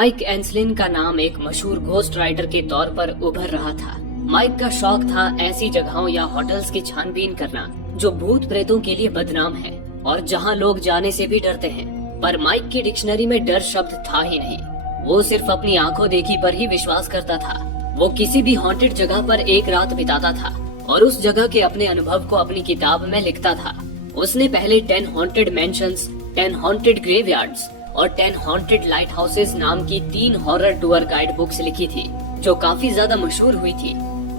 Mic insulin का नाम एक मशहूर घोस्ट राइटर के तौर पर उभर रहा था। माइक का शौक था ऐसी जगहों या होटल्स की छानबीन करना जो भूत प्रेतों के लिए बदनाम है और जहां लोग जाने से भी डरते हैं। पर माइक की डिक्शनरी में डर शब्द था ही नहीं। वो सिर्फ अपनी आंखों देखी पर ही विश्वास करता था। वो किसी भी हॉन्टेड जगह पर एक रात बिताता था और उस जगह के अपने अनुभव को अपनी किताब में लिखता था। उसने पहले 10 हॉन्टेड मैंशंस, 10 हॉन्टेड ग्रेवयार्ड्स और 10 हॉन्टेड लाइट हाउसेज नाम की 3 हॉरर टूर गाइड बुक्स लिखी थी जो काफी ज्यादा मशहूर हुई थी।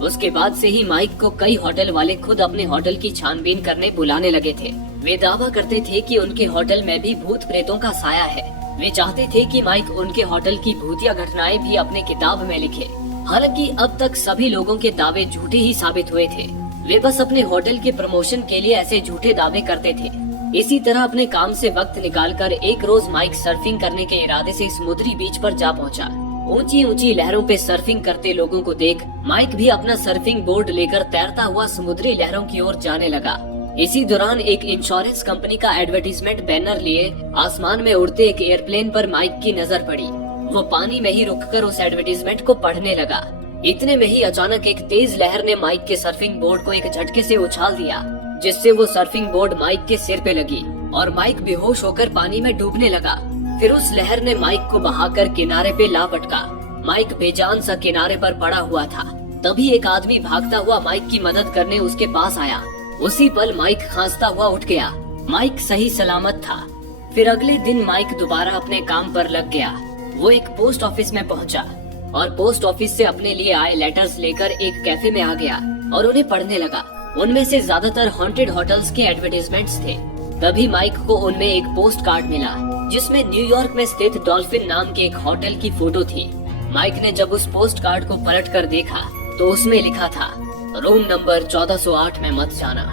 उसके बाद से ही माइक को कई होटल वाले खुद अपने होटल की छानबीन करने बुलाने लगे थे। वे दावा करते थे कि उनके होटल में भी भूत प्रेतों का साया है। वे चाहते थे कि माइक उनके होटल की भूतिया घटनाएं भी अपने किताब में लिखे। हालांकि अब तक सभी लोगों के दावे झूठे ही साबित हुए थे। वे बस अपने होटल के प्रमोशन के लिए ऐसे झूठे दावे करते थे। इसी तरह अपने काम से वक्त निकालकर एक रोज माइक सर्फिंग करने के इरादे से समुद्री बीच पर जा पहुंचा। ऊंची ऊंची लहरों पे सर्फिंग करते लोगों को देख माइक भी अपना सर्फिंग बोर्ड लेकर तैरता हुआ समुद्री लहरों की ओर जाने लगा। इसी दौरान एक इंश्योरेंस कंपनी का एडवर्टीजमेंट बैनर लिए आसमान में उड़ते एक एयरप्लेन पर माइक की नजर पड़ी। वो पानी में ही रुककर उस एडवर्टीजमेंट को पढ़ने लगा। इतने में ही अचानक एक तेज लहर ने माइक के सर्फिंग बोर्ड को एक झटके से उछाल दिया, जिससे वो सर्फिंग बोर्ड माइक के सिर पे लगी और माइक बेहोश होकर पानी में डूबने लगा। फिर उस लहर ने माइक को बहाकर किनारे पे ला पटका। माइक बेजान सा किनारे पर पड़ा हुआ था। तभी एक आदमी भागता हुआ माइक की मदद करने उसके पास आया। उसी पल माइक खांसता हुआ उठ गया। माइक सही सलामत था। फिर अगले दिन माइक दोबारा अपने काम पर लग गया। वो एक पोस्ट ऑफिस में पहुंचा और पोस्ट ऑफिस से अपने लिए आए लेटर्स लेकर एक कैफे में आ गया और उन्हें पढ़ने लगा। उनमें से ज्यादातर हॉन्टेड होटल्स के एडवर्टाइजमेंट्स थे। तभी माइक को उनमें एक पोस्ट कार्ड मिला जिसमें न्यूयॉर्क में स्थित डॉल्फिन नाम के एक होटल की फोटो थी। माइक ने जब उस पोस्ट कार्ड को पलटकर देखा तो उसमें लिखा था, रूम नंबर 1408 में मत जाना।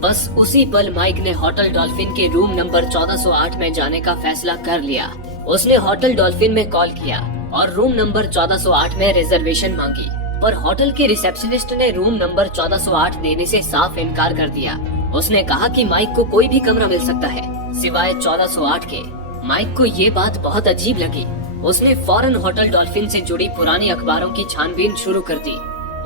बस उसी पल माइक ने होटल डॉल्फिन के रूम नंबर 1408 में जाने का फैसला कर लिया। उसने होटल डॉल्फिन में कॉल किया और रूम नंबर 1408 में रिजर्वेशन मांगी, पर होटल के रिसेप्शनिस्ट ने रूम नंबर 1408 देने से साफ इनकार कर दिया। उसने कहा कि माइक को कोई भी कमरा मिल सकता है सिवाय 1408 के। माइक को ये बात बहुत अजीब लगी। उसने फौरन होटल डॉल्फिन से जुड़ी पुरानी अखबारों की छानबीन शुरू कर दी।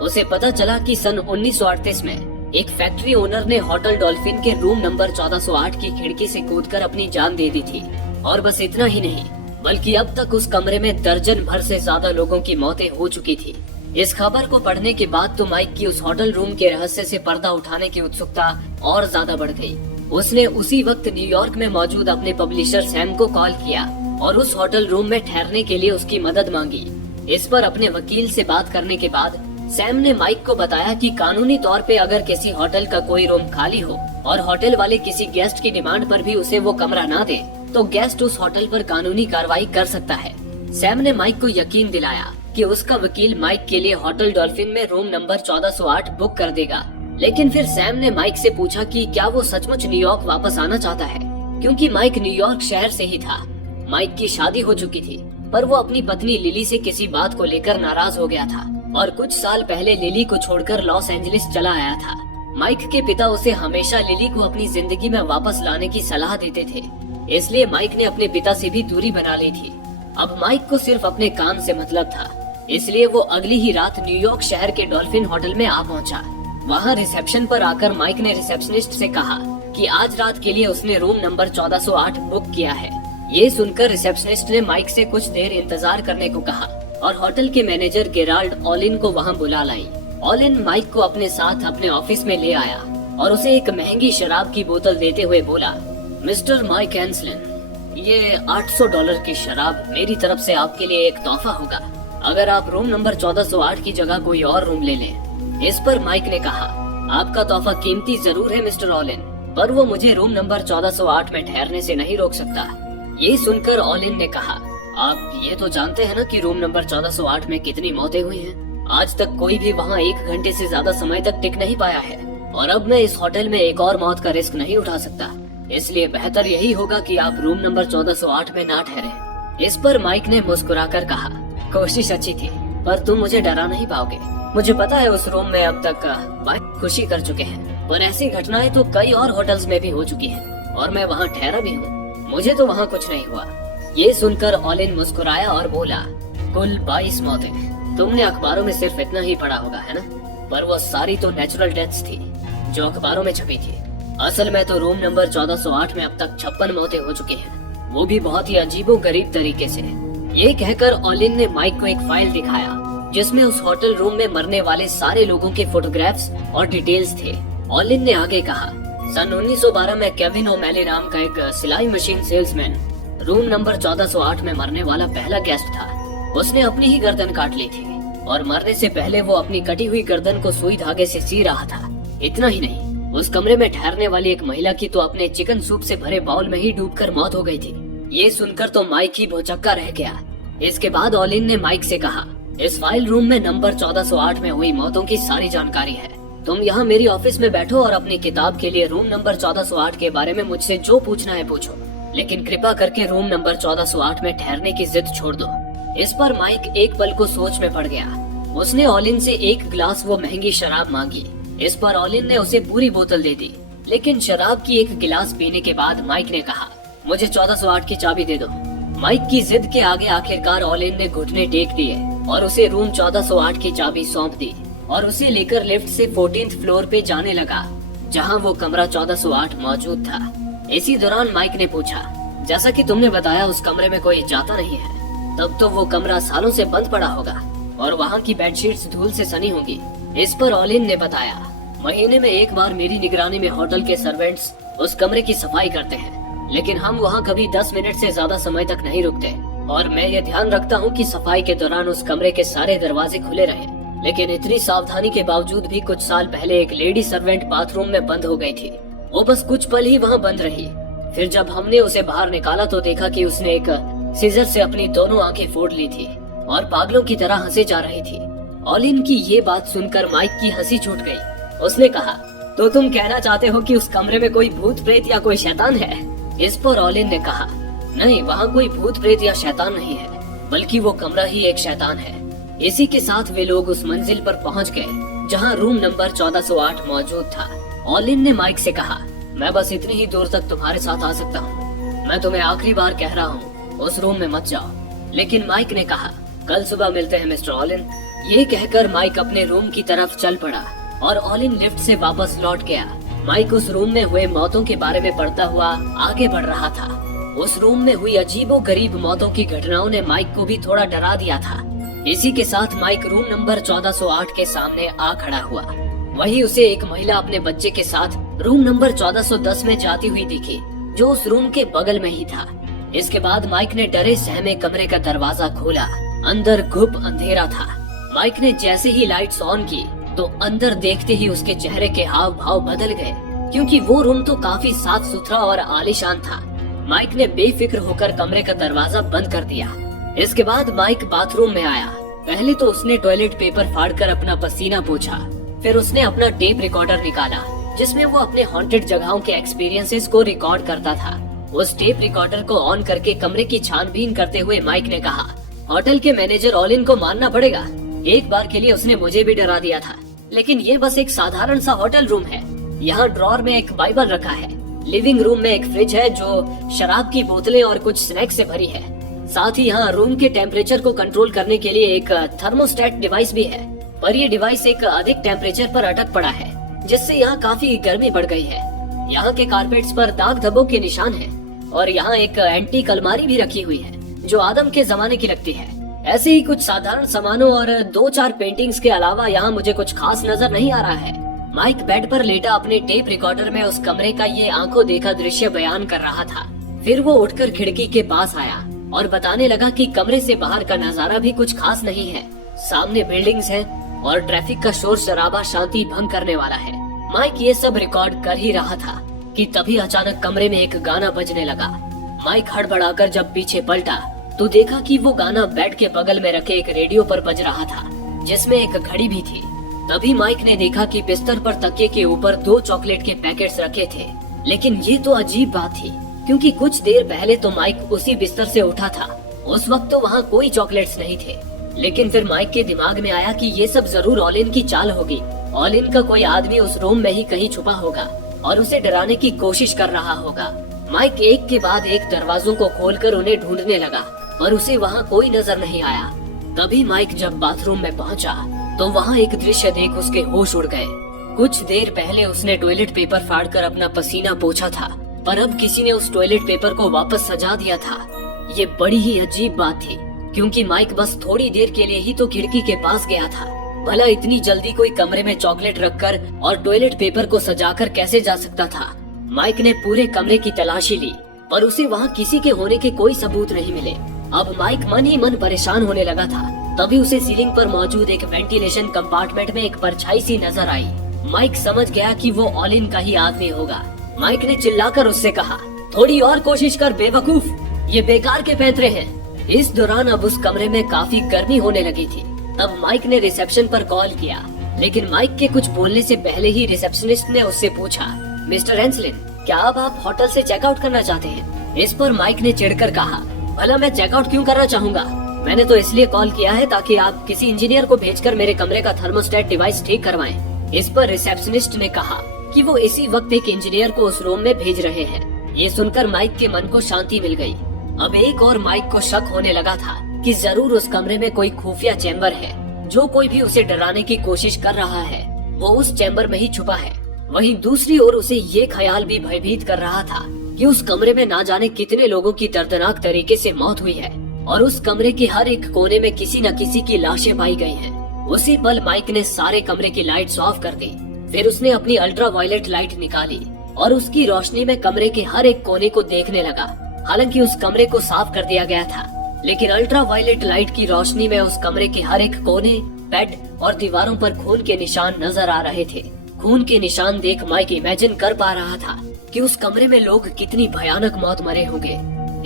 उसे पता चला कि सन 1938 में एक फैक्ट्री ओनर ने होटल डॉल्फिन के रूम नंबर 1408 की खिड़की से कूदकर अपनी जान दे दी थी। और बस इतना ही नहीं, बल्कि अब तक उस कमरे में दर्जन भर से ज्यादा लोगों की मौतें हो चुकी थी। इस खबर को पढ़ने के बाद तो माइक की उस होटल रूम के रहस्य से पर्दा उठाने की उत्सुकता और ज्यादा बढ़ गई। उसने उसी वक्त न्यूयॉर्क में मौजूद अपने पब्लिशर सैम को कॉल किया और उस होटल रूम में ठहरने के लिए उसकी मदद मांगी। इस पर अपने वकील से बात करने के बाद सैम ने माइक को बताया कि कानूनी तौर पे अगर किसी होटल का कोई रूम खाली हो और होटल वाले किसी गेस्ट की डिमांड पर भी उसे वो कमरा ना दे तो गेस्ट उस होटल पर कानूनी कार्रवाई कर सकता है। सैम ने माइक को यकीन दिलाया कि उसका वकील माइक के लिए होटल डॉल्फिन में रूम नंबर 1408 बुक कर देगा। लेकिन फिर सैम ने माइक से पूछा कि क्या वो सचमुच न्यूयॉर्क वापस आना चाहता है, क्योंकि माइक न्यूयॉर्क शहर से ही था। माइक की शादी हो चुकी थी, पर वो अपनी पत्नी लिली से किसी बात को लेकर नाराज हो गया था और कुछ साल पहले लिली को छोड़कर लॉस एंजलिस चला आया था। माइक के पिता उसे हमेशा लिली को अपनी जिंदगी में वापस लाने की सलाह देते थे, इसलिए माइक ने अपने पिता से भी दूरी बना ली थी। अब माइक को सिर्फ अपने काम से मतलब था, इसलिए वो अगली ही रात न्यूयॉर्क शहर के डॉल्फिन होटल में आ पहुंचा। वहां रिसेप्शन पर आकर माइक ने रिसेप्शनिस्ट से कहा कि आज रात के लिए उसने रूम नंबर 1408 बुक किया है। ये सुनकर रिसेप्शनिस्ट ने माइक से कुछ देर इंतजार करने को कहा और होटल के मैनेजर गेराल्ड ऑलिन को वहां बुला लाई। ऑलिन माइक को अपने साथ अपने ऑफिस में ले आया और उसे एक महंगी शराब की बोतल देते हुए बोला, मिस्टर माइक एंसलिन, ये $800 की शराब मेरी तरफ से आपके लिए एक तोहफा होगा अगर आप रूम नंबर 1408 की जगह कोई और रूम ले लें। इस पर माइक ने कहा, आपका तोहफा कीमती जरूर है मिस्टर ऑलिन, पर वो मुझे रूम नंबर 1408 में ठहरने से नहीं रोक सकता। ये सुनकर ऑलिन ने कहा, आप ये तो जानते हैं ना कि रूम नंबर 1408 में कितनी मौतें हुई हैं। आज तक कोई भी वहाँ 1 घंटे से ज्यादा समय तक टिक नहीं पाया है और अब मैं इस होटल में एक और मौत का रिस्क नहीं उठा सकता, इसलिए बेहतर यही होगा कि आप रूम नंबर 1408 में ना ठहरे। इस पर माइक ने मुस्कुराकर कहा, कोशिश अच्छी थी, पर तुम मुझे डरा नहीं पाओगे। मुझे पता है उस रूम में अब तक माइक खुशी कर चुके हैं, पर ऐसी घटनाएं तो कई और होटल्स में भी हो चुकी हैं और मैं वहाँ ठहरा भी हूँ। मुझे तो वहाँ कुछ नहीं हुआ। ये सुनकर ऑलिन मुस्कुराया और बोला, कुल 22 मौतें। तुमने अखबारों में सिर्फ इतना ही पढ़ा होगा, है ना? पर वो सारी तो नेचुरल डेथ्स थी जो अखबारों में छपी थी। असल में तो रूम नंबर 1408 में अब तक 56 मौतें हो चुकी हैं, वो भी बहुत ही अजीबोगरीब तरीके से। ये कहकर ऑलिन ने माइक को एक फाइल दिखाया जिसमें उस होटल रूम में मरने वाले सारे लोगों के फोटोग्राफ्स और डिटेल्स थे। ऑलिन ने आगे कहा, सन 1912 में केविन ओमैली नाम का एक सिलाई मशीन सेल्समैन रूम नंबर 1408 में मरने वाला पहला गेस्ट था। उसने अपनी ही गर्दन काट ली थी और मरने से पहले वो अपनी कटी हुई गर्दन को सुई धागे से सी रहा था। इतना ही नहीं, उस कमरे में ठहरने वाली एक महिला की तो अपने चिकन सूप से भरे बाउल में ही डूबकर मौत हो गई थी। ये सुनकर तो माइक ही भौचक्का रह गया। इसके बाद ऑलिन ने माइक से कहा, इस फाइल रूम में नंबर 1408 में हुई मौतों की सारी जानकारी है। तुम यहाँ मेरी ऑफिस में बैठो और अपनी किताब के लिए रूम नंबर 1408 के बारे में मुझसे जो पूछना है पूछो, लेकिन कृपा करके रूम नंबर 1408 में ठहरने की जिद छोड़ दो। इस पर माइक एक पल को सोच में पड़ गया। उसने ऑलिन से एक गिलास वो महंगी शराब मांगी। इस पर ऑलिन ने उसे पूरी बोतल दे दी, लेकिन शराब की एक गिलास पीने के बाद माइक ने कहा, मुझे 1408 की चाबी दे दो। माइक की जिद के आगे आखिरकार ऑलिन ने घुटने टेक दिए और उसे रूम 1408 की चाबी सौंप दी और उसे लेकर लिफ्ट से 14th फ्लोर पे जाने लगा, जहां वो कमरा 1408 मौजूद था। इसी दौरान माइक ने पूछा, जैसा कि तुमने बताया उस कमरे में कोई जाता नहीं है, तब तो वो कमरा सालों से बंद पड़ा होगा और वहाँ की बेडशीट्स धूल से सनी होंगी। इस पर ऑलिन ने बताया, महीने में एक बार मेरी निगरानी में होटल के सर्वेंट्स उस कमरे की सफाई करते हैं, लेकिन हम वहाँ कभी 10 मिनट से ज्यादा समय तक नहीं रुकते और मैं ये ध्यान रखता हूँ कि सफाई के दौरान उस कमरे के सारे दरवाजे खुले रहें। लेकिन इतनी सावधानी के बावजूद भी कुछ साल पहले एक लेडी सर्वेंट बाथरूम में बंद हो गई थी। वो बस कुछ पल ही वहाँ बंद रही। फिर जब हमने उसे बाहर निकाला तो देखा कि उसने एक सीजर से अपनी दोनों आंखें फोड़ ली थी और पागलों की तरह हंसे जा रही थी। ऑलिन की ये बात सुनकर माइक की हंसी छूट गई। उसने कहा, तो तुम कहना चाहते हो कि उस कमरे में कोई भूत प्रेत या कोई शैतान है? इस पर ऑलिन ने कहा, नहीं, वहाँ कोई भूत प्रेत या शैतान नहीं है, बल्कि वो कमरा ही एक शैतान है। इसी के साथ वे लोग उस मंजिल पर पहुँच गए जहाँ रूम नंबर 1408 मौजूद था। ऑलिन ने माइक से कहा, मैं बस इतनी ही दूर तक तुम्हारे साथ आ सकता हूँ। मैं तुम्हें आखिरी बार कह रहा हूँ, उस रूम में मत जाओ। लेकिन माइक ने कहा, कल सुबह मिलते हैं मिस्टर ऑलिन। ये कहकर माइक अपने रूम की तरफ चल पड़ा और ऑलिन लिफ्ट से वापस लौट गया। माइक उस रूम में हुए मौतों के बारे में पढ़ता हुआ आगे बढ़ रहा था। उस रूम में हुई अजीबोगरीब मौतों की घटनाओं ने माइक को भी थोड़ा डरा दिया था। इसी के साथ माइक रूम नंबर 1408 के सामने आ खड़ा हुआ। वहीं उसे एक महिला अपने बच्चे के साथ रूम नंबर 1410 में जाती हुई दिखी, जो उस रूम के बगल में ही था। इसके बाद माइक ने डरे सहमे कमरे का दरवाजा खोला। अंदर घुप अंधेरा था। माइक ने जैसे ही लाइट्स ऑन की तो अंदर देखते ही उसके चेहरे के हाव भाव बदल गए, क्योंकि वो रूम तो काफी साफ सुथरा और आलीशान था। माइक ने बेफिक्र होकर कमरे का दरवाजा बंद कर दिया। इसके बाद माइक बाथरूम में आया। पहले तो उसने टॉयलेट पेपर फाड़कर अपना पसीना पोंछा। फिर उसने अपना टेप रिकॉर्डर निकाला, जिसमें वो अपने हॉन्टेड जगहों के एक्सपीरियंसेस को रिकॉर्ड करता था। उस टेप रिकॉर्डर को ऑन करके कमरे की छानबीन करते हुए माइक ने कहा, होटल के मैनेजर ऑलिन को मानना पड़ेगा, एक बार के लिए उसने मुझे भी डरा दिया था, लेकिन ये बस एक साधारण सा होटल रूम है। यहाँ ड्रॉर में एक बाइबल रखा है। लिविंग रूम में एक फ्रिज है जो शराब की बोतलें और कुछ स्नैक्स से भरी है। साथ ही यहाँ रूम के टेम्परेचर को कंट्रोल करने के लिए एक थर्मोस्टेट डिवाइस भी है, पर ये डिवाइस एक अधिक टेम्परेचर पर अटक पड़ा है, जिससे यहाँ काफी गर्मी बढ़ गई है। यहाँ के कारपेट्स पर दाग धब्बों के निशान हैं और यहाँ एक एंटीक अलमारी भी रखी हुई है जो आदम के जमाने की लगती है। ऐसे ही कुछ साधारण सामानों और 2-4 पेंटिंग्स के अलावा यहाँ मुझे कुछ खास नजर नहीं आ रहा है। माइक बेड पर लेटा अपने टेप रिकॉर्डर में उस कमरे का ये आंखों देखा दृश्य बयान कर रहा था। फिर वो उठकर खिड़की के पास आया और बताने लगा कि कमरे से बाहर का नजारा भी कुछ खास नहीं है। सामने बिल्डिंग्स हैं और ट्रैफिक का शोर शराबा शांति भंग करने वाला है। माइक ये सब रिकॉर्ड कर ही रहा था कि तभी अचानक कमरे में एक गाना बजने लगा। माइक हड़बड़ाकर जब पीछे पलटा तो देखा कि वो गाना बेड के बगल में रखे एक रेडियो पर बज रहा था, जिसमें एक घड़ी भी थी। तभी माइक ने देखा कि बिस्तर पर तकिए के ऊपर 2 चॉकलेट के पैकेट्स रखे थे। लेकिन ये तो अजीब बात थी, क्योंकि कुछ देर पहले तो माइक उसी बिस्तर से उठा था। उस वक्त तो वहाँ कोई चॉकलेट्स नहीं थे। लेकिन फिर माइक के दिमाग में आया कि ये सब जरूर ऑलिन की चाल होगी। ऑलिन का कोई आदमी उस रूम में ही कहीं छुपा होगा और उसे डराने की कोशिश कर रहा होगा। माइक एक के बाद एक दरवाजों को खोलकर उन्हें ढूंढने लगा, पर उसे वहाँ कोई नजर नहीं आया। तभी माइक जब बाथरूम में पहुंचा तो वहाँ एक दृश्य देख उसके होश उड़ गए। कुछ देर पहले उसने टॉयलेट पेपर फाड़कर अपना पसीना पोंछा था, पर अब किसी ने उस टॉयलेट पेपर को वापस सजा दिया था। ये बड़ी ही अजीब बात थी, क्योंकि माइक बस थोड़ी देर के लिए ही तो खिड़की के पास गया था। भला इतनी जल्दी कोई कमरे में चॉकलेट रखकर और टॉयलेट पेपर को सजाकर कैसे जा सकता था? माइक ने पूरे कमरे की तलाशी ली, पर उसे वहाँ किसी के होने के कोई सबूत नहीं मिले। अब माइक मन ही मन परेशान होने लगा था। तभी उसे सीलिंग पर मौजूद एक वेंटिलेशन कंपार्टमेंट में एक परछाई सी नजर आई। माइक समझ गया कि वो ऑलिन का ही आदमी होगा। माइक ने चिल्लाकर उससे कहा, थोड़ी और कोशिश कर बेवकूफ, ये बेकार के पैंतरे हैं। इस दौरान अब उस कमरे में काफी गर्मी होने लगी थी। तब माइक ने रिसेप्शन पर कॉल किया, लेकिन माइक के कुछ बोलने से पहले ही रिसेप्शनिस्ट ने उससे पूछा, मिस्टर एंसलिन, क्या अब आप होटल से चेकआउट करना चाहते हैं? इस पर माइक ने चिढ़कर कहा, भला मैं चेकआउट क्यों करना चाहूँगा? मैंने तो इसलिए कॉल किया है ताकि आप किसी इंजीनियर को भेजकर मेरे कमरे का थर्मोस्टेट डिवाइस ठीक करवाएं। इस पर रिसेप्शनिस्ट ने कहा कि वो इसी वक्त एक इंजीनियर को उस रूम में भेज रहे हैं। ये सुनकर माइक के मन को शांति मिल गई। अब एक और माइक को शक होने लगा था कि जरूर उस कमरे में कोई खुफिया चैम्बर है। जो कोई भी उसे डराने की कोशिश कर रहा है वो उस चैम्बर में ही छुपा है। वहीं दूसरी ओर उसे ये ख्याल भी भयभीत कर रहा था कि उस कमरे में ना जाने कितने लोगों की दर्दनाक तरीके से मौत हुई है और उस कमरे के हर एक कोने में किसी न किसी की लाशें पाई गई हैं। उसी पल माइक ने सारे कमरे की लाइट्स ऑफ कर दी। फिर उसने अपनी अल्ट्रावायलेट लाइट निकाली और उसकी रोशनी में कमरे के हर एक कोने को देखने लगा। हालांकि उस कमरे को साफ कर दिया गया था, लेकिन अल्ट्रावायलेट लाइट की रोशनी में उस कमरे के हर एक कोने, बेड और दीवारों पर खून के निशान नजर आ रहे थे। खून के निशान देख माइक इमेजिन कर पा रहा था कि उस कमरे में लोग कितनी भयानक मौत मरे होंगे।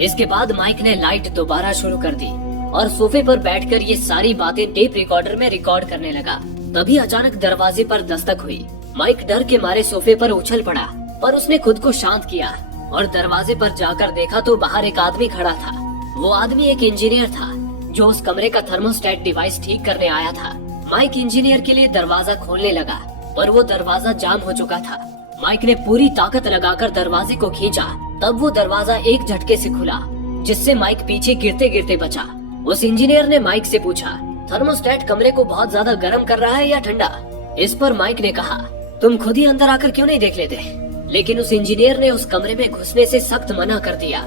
इसके बाद माइक ने लाइट दोबारा शुरू कर दी और सोफे पर बैठकर ये सारी बातें टेप रिकॉर्डर में रिकॉर्ड करने लगा। तभी अचानक दरवाजे पर दस्तक हुई। माइक डर के मारे सोफे पर उछल पड़ा, पर उसने खुद को शांत किया और दरवाजे पर जाकर देखा तो बाहर एक आदमी खड़ा था। वो आदमी एक इंजीनियर था जो उस कमरे का थर्मोस्टेट डिवाइस ठीक करने आया था। माइक इंजीनियर के लिए दरवाजा खोलने लगा, पर वो दरवाजा जाम हो चुका था। माइक ने पूरी ताकत लगाकर दरवाजे को खींचा, तब वो दरवाजा एक झटके से खुला, जिससे माइक पीछे गिरते गिरते बचा। उस इंजीनियर ने माइक से पूछा, थर्मोस्टेट कमरे को बहुत ज्यादा गर्म कर रहा है या ठंडा? इस पर माइक ने कहा, तुम खुद ही अंदर आकर क्यों नहीं देख लेते? लेकिन उस इंजीनियर ने उस कमरे में घुसने से सख्त मना कर दिया।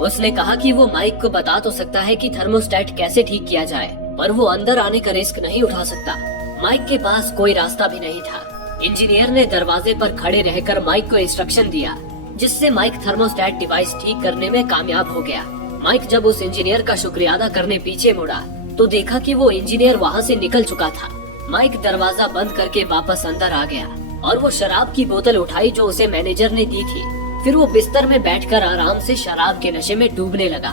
उसने कहा कि वो माइक को बता तो सकता है कि थर्मोस्टेट कैसे ठीक किया जाए, पर वो अंदर आने का रिस्क नहीं उठा सकता। माइक के पास कोई रास्ता भी नहीं था। इंजीनियर ने दरवाजे पर खड़े रहकर माइक को इंस्ट्रक्शन दिया, जिससे माइक थर्मोस्टेट डिवाइस ठीक करने में कामयाब हो गया। माइक जब उस इंजीनियर का शुक्रिया अदा करने पीछे मुड़ा तो देखा कि वो इंजीनियर वहाँ से निकल चुका था। माइक दरवाजा बंद करके वापस अंदर आ गया और वो शराब की बोतल उठाई जो उसे मैनेजर ने दी थी। फिर वो बिस्तर में बैठकर आराम से शराब के नशे में डूबने लगा।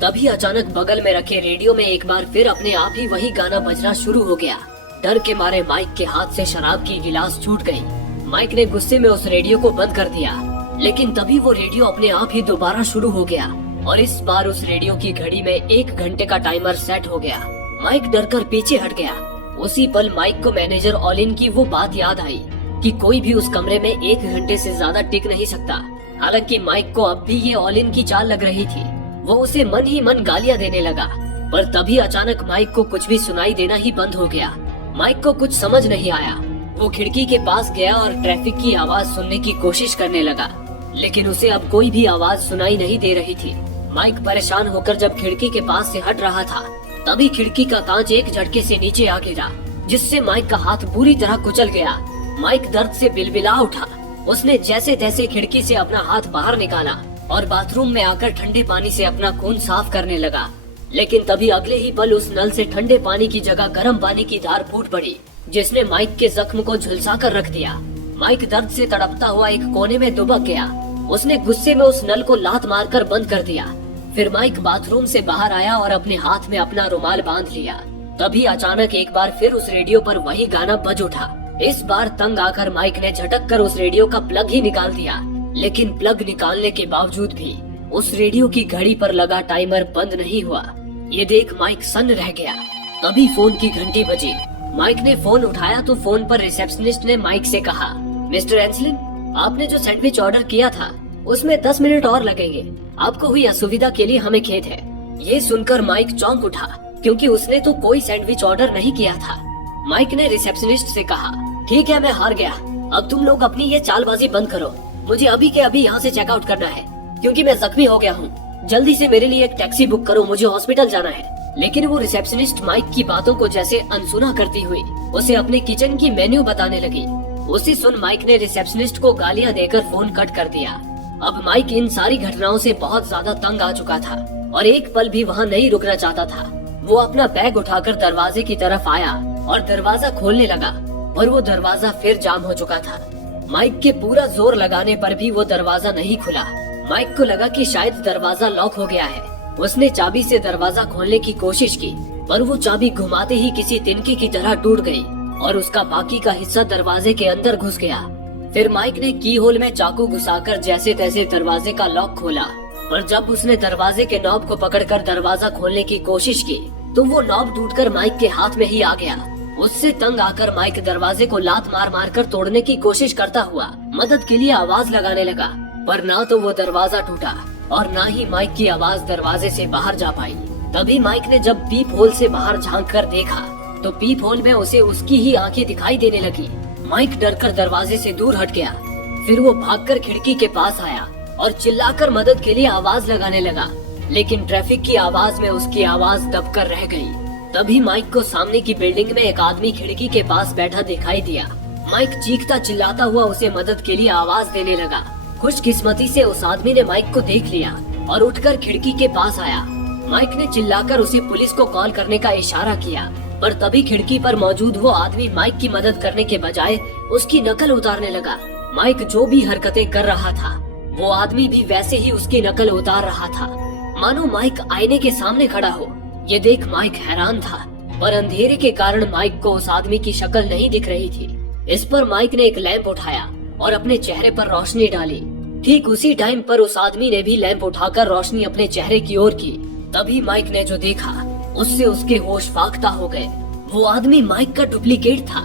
तभी अचानक बगल में रखे रेडियो में एक बार फिर अपने आप ही वही गाना बजना शुरू हो गया। डर के मारे माइक के हाथ से शराब की गिलास छूट गई। माइक ने गुस्से में उस रेडियो को बंद कर दिया, लेकिन तभी वो रेडियो अपने आप ही दोबारा शुरू हो गया और इस बार उस रेडियो की घड़ी में 1 घंटे का टाइमर सेट हो गया। माइक डरकर पीछे हट गया। उसी पल माइक को मैनेजर ऑलिन की वो बात याद आई कि कोई भी उस कमरे में 1 घंटे से ज्यादा टिक नहीं सकता। हालांकि माइक को अब भी ये ऑलिन की चाल लग रही थी। वो उसे मन ही मन गालियां देने लगा, पर तभी अचानक माइक को कुछ भी सुनाई देना ही बंद हो गया। माइक को कुछ समझ नहीं आया। वो खिड़की के पास गया और ट्रैफिक की आवाज सुनने की कोशिश करने लगा, लेकिन उसे अब कोई भी आवाज सुनाई नहीं दे रही थी। माइक परेशान होकर जब खिड़की के पास से हट रहा था, तभी खिड़की का कांच एक झटके से नीचे आ गिरा, जिससे माइक का हाथ बुरी तरह कुचल गया। माइक दर्द से बिलबिला उठा। उसने जैसे तैसे खिड़की से अपना हाथ बाहर निकाला और बाथरूम में आकर ठंडे पानी से अपना खून साफ करने लगा, लेकिन तभी अगले ही पल उस नल से ठंडे पानी की जगह गर्म पानी की धार फूट पड़ी, जिसने माइक के जख्म को झुलसा कर रख दिया। माइक दर्द से तड़पता हुआ एक कोने में दुबक गया। उसने गुस्से में उस नल को लात मारकर बंद कर दिया। फिर माइक बाथरूम से बाहर आया और अपने हाथ में अपना रुमाल बांध लिया। तभी अचानक एक बार फिर उस रेडियो पर वही गाना बज उठा। इस बार तंग आकर माइक ने झटक कर उस रेडियो का प्लग ही निकाल दिया, लेकिन प्लग निकालने के बावजूद भी उस रेडियो की घड़ी पर लगा टाइमर बंद नहीं हुआ। ये देख माइक सन्न रह गया। तभी फोन की घंटी बजी। माइक ने फोन उठाया तो फोन पर रिसेप्शनिस्ट ने माइक से कहा, मिस्टर एंसलिन, आपने जो सैंडविच ऑर्डर किया था उसमें 10 मिनट और लगेंगे। आपको हुई असुविधा के लिए हमें खेद है। ये सुनकर माइक चौंक उठा, क्योंकि उसने तो कोई सैंडविच ऑर्डर नहीं किया था। माइक ने रिसेप्शनिस्ट से कहा, ठीक है, मैं हार गया। अब तुम लोग अपनी ये चालबाजी बंद करो। मुझे अभी के अभी यहाँ से चेकआउट करना है, क्योंकि मैं जख्मी हो गया हूँ। जल्दी से मेरे लिए एक टैक्सी बुक करो, मुझे हॉस्पिटल जाना है। लेकिन वो रिसेप्शनिस्ट माइक की बातों को जैसे अनसुना करती हुई उसे अपने किचन की मेन्यू बताने लगी। उसे सुन माइक ने रिसेप्शनिस्ट को गालियां देकर फोन कट कर दिया। अब माइक इन सारी घटनाओं से बहुत ज्यादा तंग आ चुका था और एक पल भी वहाँ नहीं रुकना चाहता था। वो अपना बैग उठाकर दरवाजे की तरफ आया और दरवाजा खोलने लगा, और वो दरवाजा फिर जाम हो चुका था। माइक के पूरा जोर लगाने पर भी वो दरवाजा नहीं खुला। माइक को लगा कि शायद दरवाजा लॉक हो गया है। उसने चाबी से दरवाजा खोलने की कोशिश की, पर वो चाबी घुमाते ही किसी तिनके की तरह टूट गई और उसका बाकी का हिस्सा दरवाजे के अंदर घुस गया। फिर माइक ने की होल में चाकू घुसाकर जैसे तैसे दरवाजे का लॉक खोला, पर जब उसने दरवाजे के नॉब को पकड़कर दरवाजा खोलने की कोशिश की तो वो नॉब टूटकर माइक के हाथ में ही आ गया। उससे तंग आकर माइक दरवाजे को लात मार मार कर तोड़ने की कोशिश करता हुआ मदद के लिए आवाज लगाने लगा, पर ना तो वो दरवाजा टूटा और ना ही माइक की आवाज दरवाजे से बाहर जा पाई। तभी माइक ने जब पीप होल से बाहर झांक कर देखा तो पीप होल में उसे उसकी ही आंखें दिखाई देने लगी। माइक डरकर दरवाजे से दूर हट गया। फिर वो भागकर खिड़की के पास आया और चिल्लाकर मदद के लिए आवाज लगाने लगा, लेकिन ट्रैफिक की आवाज में उसकी आवाज दबकर रह गई। तभी माइक को सामने की बिल्डिंग में एक आदमी खिड़की के पास बैठा दिखाई दिया। माइक चीखता चिल्लाता हुआ उसे मदद के लिए आवाज देने लगा। खुशकिस्मती से उस आदमी ने माइक को देख लिया और उठकर खिड़की के पास आया। माइक ने चिल्लाकर उसे पुलिस को कॉल करने का इशारा किया, पर तभी खिड़की पर मौजूद वो आदमी माइक की मदद करने के बजाय उसकी नकल उतारने लगा। माइक जो भी हरकतें कर रहा था वो आदमी भी वैसे ही उसकी नकल उतार रहा था, मानो माइक आईने के सामने खड़ा हो। ये देख माइक हैरान था, पर अंधेरे के कारण माइक को उस आदमी की शक्ल नहीं दिख रही थी। इस पर माइक ने एक लैंप उठाया और अपने चेहरे पर रोशनी डाली। ठीक उसी टाइम पर उस आदमी ने भी लैंप उठाकर रोशनी अपने चेहरे की ओर की। तभी माइक ने जो देखा उससे उसके होश फाख्ता हो गए। वो आदमी माइक का डुप्लीकेट था।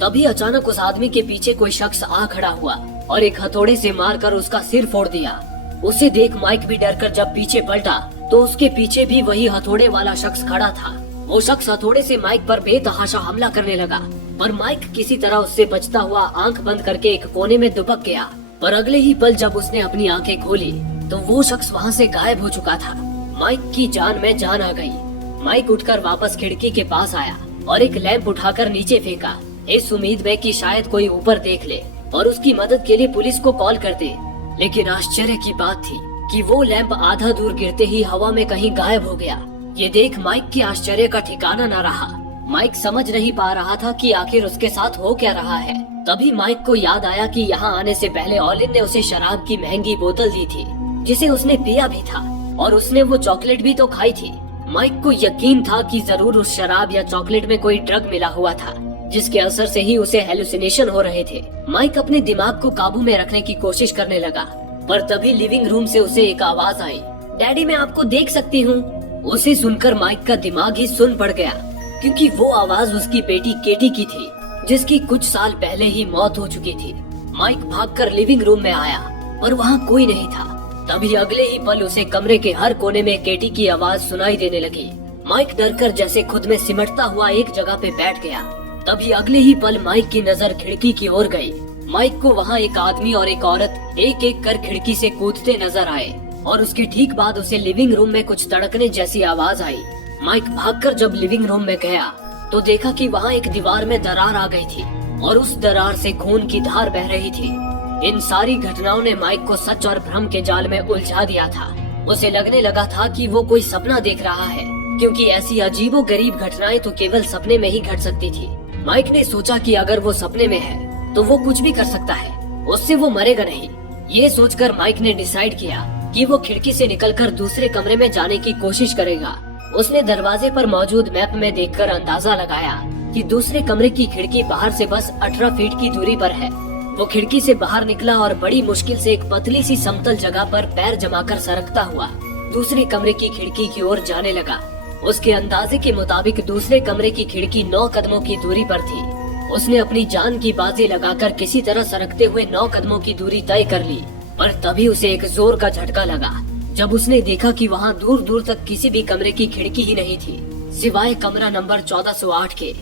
तभी अचानक उस आदमी के पीछे कोई शख्स आ खड़ा हुआ और एक हथौड़े से मारकर उसका सिर फोड़ दिया। उसे देख माइक भी डरकर जब पीछे पलटा तो उसके पीछे भी वही हथौड़े वाला शख्स खड़ा था। वो शख्स हथौड़े से माइक पर बेतहाशा हमला करने लगा, पर माइक किसी तरह उससे बचता हुआ आंख बंद करके एक कोने में दुबक गया। पर अगले ही पल जब उसने अपनी आंखें खोली तो वो शख्स वहाँ से गायब हो चुका था। माइक की जान में जान आ गई। माइक उठकर वापस खिड़की के पास आया और एक लैंप उठाकर नीचे फेंका, इस उम्मीद में कि शायद कोई ऊपर देख ले और उसकी मदद के लिए पुलिस को कॉल कर दे। लेकिन आश्चर्य की बात थी कि वो लैंप आधा दूर गिरते ही हवा में कहीं गायब हो गया। ये देख माइक के आश्चर्य का ठिकाना न रहा। माइक समझ नहीं पा रहा था कि आखिर उसके साथ हो क्या रहा है। तभी माइक को याद आया कि यहाँ आने से पहले ऑलिन ने उसे शराब की महंगी बोतल दी थी, जिसे उसने पिया भी था, और उसने वो चॉकलेट भी तो खाई थी। माइक को यकीन था कि जरूर उस शराब या चॉकलेट में कोई ड्रग मिला हुआ था, जिसके असर से ही उसे हेलुसिनेशन हो रहे थे। माइक अपने दिमाग को काबू में रखने की कोशिश करने लगा, पर तभी लिविंग रूम से उसे एक आवाज आई, डैडी मैं आपको देख सकती हूँ। उसे सुनकर माइक का दिमाग ही सुन पड़ गया, क्योंकि वो आवाज उसकी बेटी केटी की थी, जिसकी कुछ साल पहले ही मौत हो चुकी थी। माइक भागकर लिविंग रूम में आया, पर वहाँ कोई नहीं था। तभी अगले ही पल उसे कमरे के हर कोने में केटी की आवाज सुनाई देने लगी। माइक डरकर जैसे खुद में सिमटता हुआ एक जगह पे बैठ गया। तभी अगले ही पल माइक की नजर खिड़की की ओर गई। माइक को वहाँ एक आदमी और एक औरत एक एक कर खिड़की से कूदते नजर आए, और उसके ठीक बाद उसे लिविंग रूम में कुछ तड़कने जैसी आवाज आई। माइक भागकर जब लिविंग रूम में गया तो देखा कि वहाँ एक दीवार में दरार आ गई थी और उस दरार से खून की धार बह रही थी। इन सारी घटनाओं ने माइक को सच और भ्रम के जाल में उलझा दिया था। उसे लगने लगा था कि वो कोई सपना देख रहा है, क्योंकि ऐसी अजीबोगरीब घटनाएं तो केवल सपने में ही घट सकती थी। माइक ने सोचा कि अगर वो सपने में है तो वो कुछ भी कर सकता है, उससे वो मरेगा नहीं। ये सोचकर माइक ने डिसाइड किया कि वो खिड़की से निकलकर दूसरे कमरे में जाने की कोशिश करेगा। उसने दरवाजे पर मौजूद मैप में देखकर अंदाजा लगाया कि दूसरे कमरे की खिड़की बाहर से बस 18 फीट की दूरी पर है। वो खिड़की से बाहर निकला और बड़ी मुश्किल से एक पतली सी समतल जगह पर पैर जमाकर सरकता हुआ दूसरे कमरे की खिड़की की ओर जाने लगा। उसके अंदाजे के मुताबिक दूसरे कमरे की खिड़की 9 कदमों की दूरी पर थी। उसने अपनी जान की बाजी लगाकर किसी तरह सरकते हुए 9 कदमों की दूरी तय कर ली। पर तभी उसे एक जोर का झटका लगा जब उसने देखा कि वहाँ दूर दूर तक किसी भी कमरे की खिड़की ही नहीं थी सिवाय कमरा नंबर 1408 के।